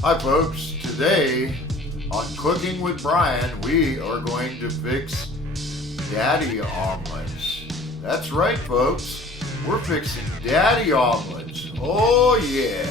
Hi folks, today on Cooking with Brian we are going to fix daddy omelets. That's right folks, we're fixing daddy omelets. Oh yeah!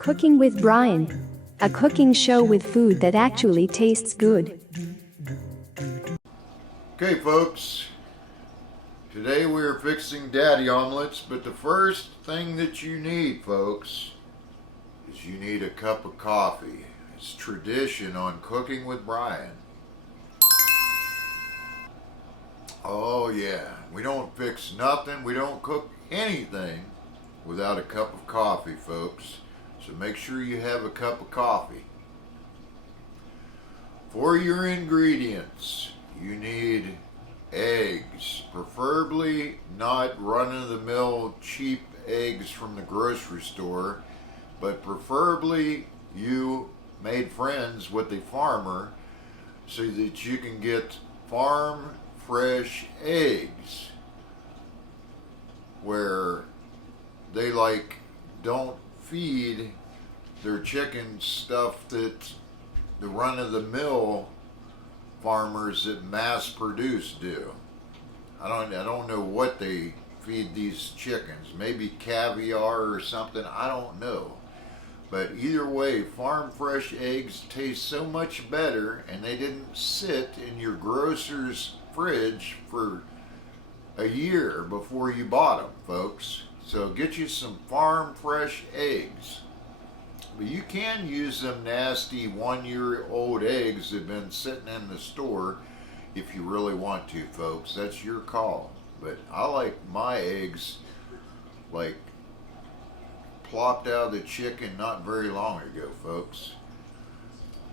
Cooking with Brian. A cooking show with food that actually tastes good. Okay folks, today we're fixing daddy omelets, but the first thing that you need folks is you need a cup of coffee. It's tradition on Cooking with Brian. Oh yeah, we don't fix nothing, we don't cook anything without a cup of coffee, folks. So make sure you have a cup of coffee. For your ingredients, you need eggs, preferably not run-of-the-mill cheap eggs from the grocery store, but preferably you made friends with a farmer so that you can get farm fresh eggs where they don't feed their chickens stuff that the run-of-the-mill farmers that mass produce do. I don't know what they feed these chickens. Maybe caviar or something. I don't know. But either way, farm fresh eggs taste so much better, and they didn't sit in your grocer's fridge for a year before you bought them, folks. So get you some farm fresh eggs. But you can use them nasty 1-year-old eggs that have been sitting in the store if you really want to, folks. That's your call. But I like my eggs like plopped out of the chicken not very long ago, folks.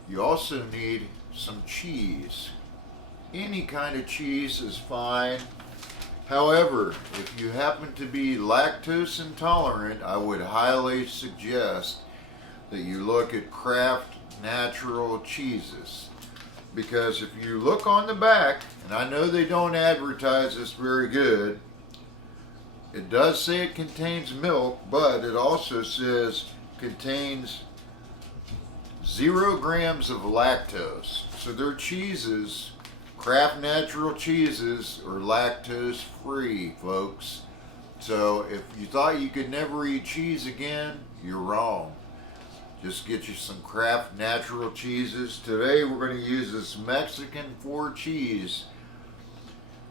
You also need some cheese. Any kind of cheese is fine. However, if you happen to be lactose intolerant, I would highly suggest that you look at Kraft natural cheeses. Because if you look on the back, and I know they don't advertise this very good, it does say it contains milk, but it also says contains 0 grams of lactose. So their cheeses, Kraft natural cheeses, are lactose free, folks. So if you thought you could never eat cheese again, you're wrong. Just get you some Kraft natural cheeses. Today we're going to use this Mexican 4 cheese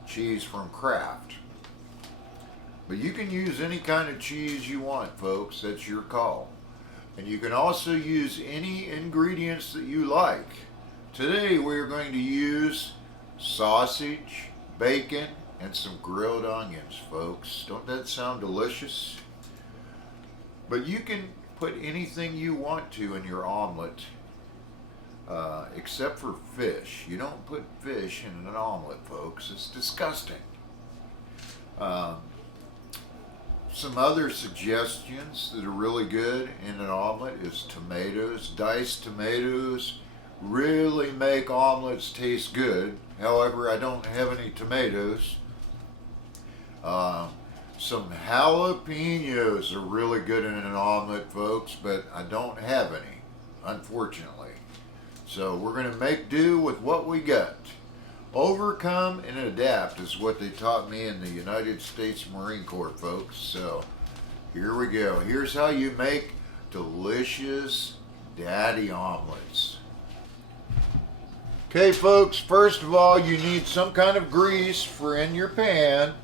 from Kraft. But you can use any kind of cheese you want, folks. That's your call. And you can also use any ingredients that you like. Today we're going to use sausage, bacon, and some grilled onions, folks. Don't that sound delicious? But you can put anything you want to in your omelet, except for fish. You don't put fish in an omelet, folks. It's disgusting. Some other suggestions that are really good in an omelet is tomatoes. Diced tomatoes really make omelets taste good. However, I don't have any tomatoes. Some jalapenos are really good in an omelet, folks, but I don't have any, unfortunately. So we're going to make do with what we got. Overcome and adapt is what they taught me in the United States Marine Corps, folks. So here we go. Here's how you make delicious daddy omelets. Okay, folks, first of all, you need some kind of grease for in your pan.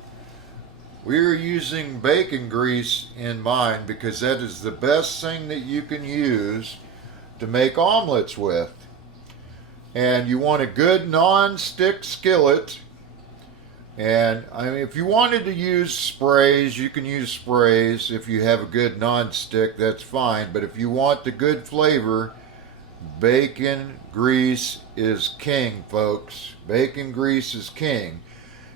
We're using bacon grease in mine because that is the best thing that you can use to make omelets with. And you want a good non-stick skillet. And I mean, if you wanted to use sprays, you can use sprays. If you have a good non-stick, that's fine. But if you want the good flavor, bacon grease is king, folks. Bacon grease is king.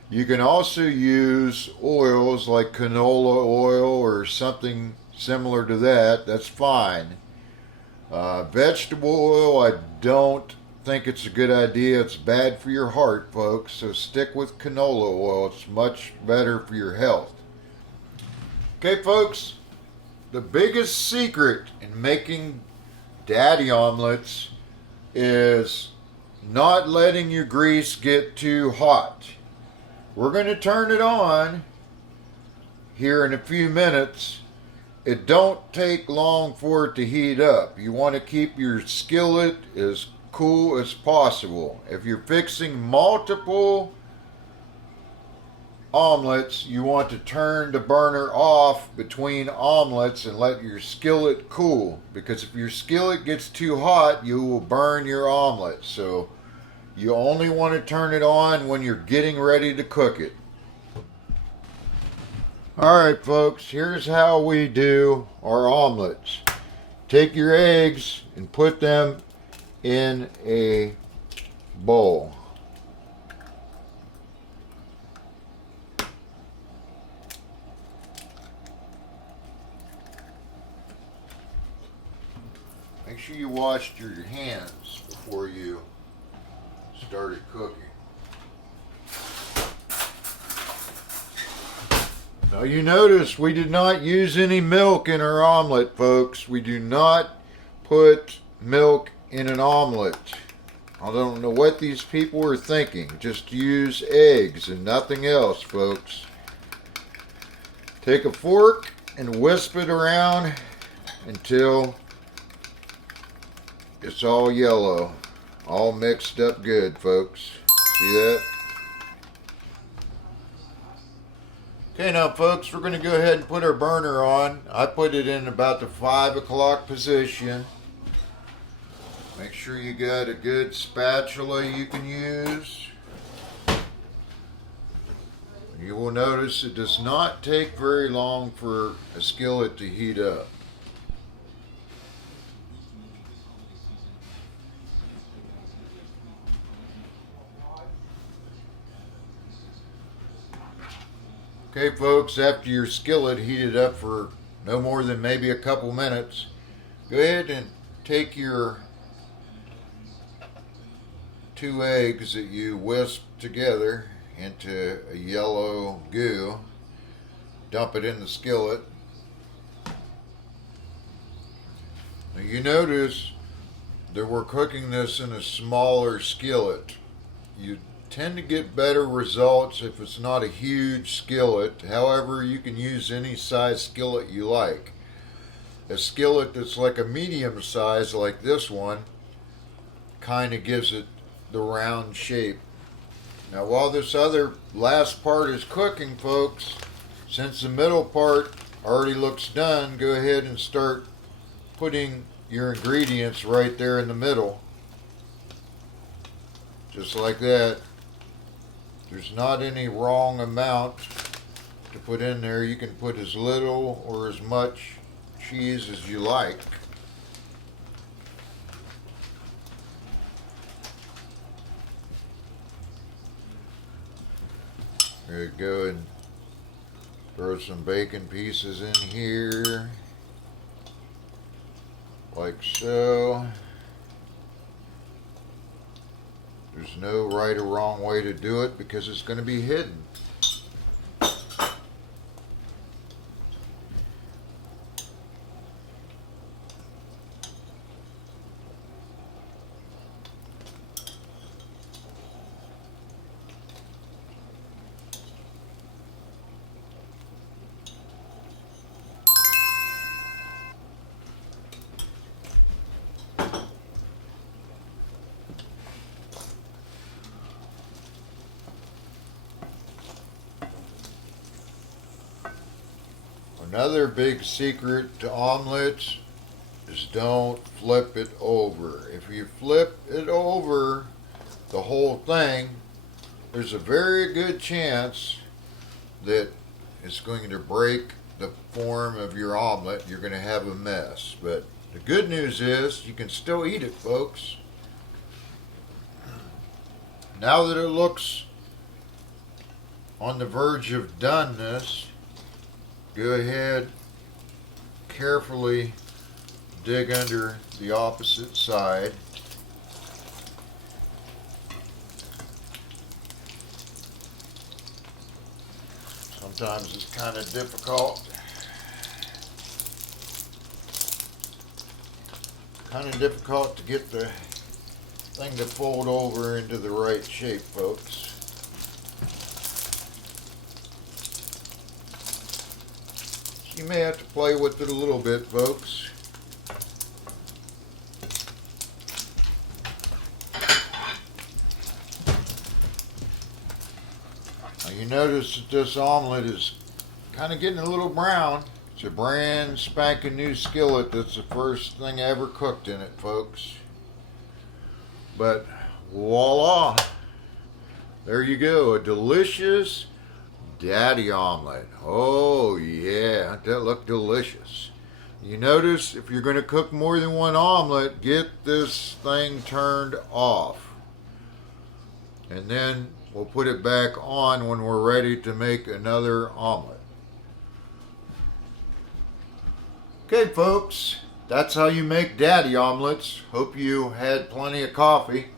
You can also use oils like canola oil or something similar to that. That's fine. Vegetable oil, I don't think it's a good idea. It's bad for your heart, folks. So stick with canola oil. It's much better for your health. Okay, folks, the biggest secret in making daddy omelets is not letting your grease get too hot. We're going to turn it on here in a few minutes. It don't take long for it to heat up. You want to keep your skillet as cool as possible. If you're fixing multiple omelets, you want to turn the burner off between omelets and let your skillet cool, because if your skillet gets too hot, you will burn your omelet. So you only want to turn it on when you're getting ready to cook it. Alright folks, here's how we do our omelets. Take your eggs and put them in a bowl. Make sure you washed your hands before you started cooking. Now you notice we did not use any milk in our omelet, folks. We do not put milk in an omelet. I don't know what these people were thinking. Just use eggs and nothing else, folks. Take a fork and wisp it around until it's all yellow. All mixed up good, folks. See that? Okay, now folks, we're going to go ahead and put our burner on. I put it in about the 5 o'clock position. Make sure you got a good spatula you can use. You will notice it does not take very long for a skillet to heat up. Okay folks, after your skillet heated up for no more than maybe a couple minutes, go ahead and take your 2 eggs that you whisked together into a yellow goo. Dump it in the skillet. Now you notice that we're cooking this in a smaller skillet. You tend to get better results if it's not a huge skillet. However, you can use any size skillet you like. A skillet that's like a medium size like this one kind of gives it the round shape. Now while this other last part is cooking, folks, since the middle part already looks done, go ahead and start putting your ingredients right there in the middle. Just like that. There's not any wrong amount to put in there. You can put as little or as much cheese as you like. There you go, and throw some bacon pieces in here, like so. There's no right or wrong way to do it because it's going to be hidden. Another big secret to omelets is don't flip it over. If you flip it over the whole thing, there's a very good chance that it's going to break the form of your omelet. You're going to have a mess. But The good news is you can still eat it, folks. Now that it looks on the verge of doneness, go ahead, carefully dig under the opposite side. Sometimes it's kind of difficult. To get the thing to fold over into the right shape, folks. So you may have to play with it a little bit, folks. Now you notice that this omelet is kind of getting a little brown. It's a brand spanking new skillet. That's the first thing I ever cooked in it, folks. But voila, there you go, a delicious daddy omelet. Oh yeah, that looked delicious. You notice if you're going to cook more than one omelet, get this thing turned off. And then we'll put it back on when we're ready to make another omelet. Okay, folks, that's how you make daddy omelets. Hope you had plenty of coffee.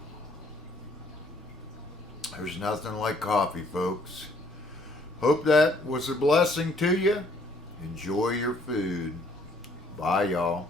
There's nothing like coffee, folks. Hope that was a blessing to you. Enjoy your food. Bye, y'all.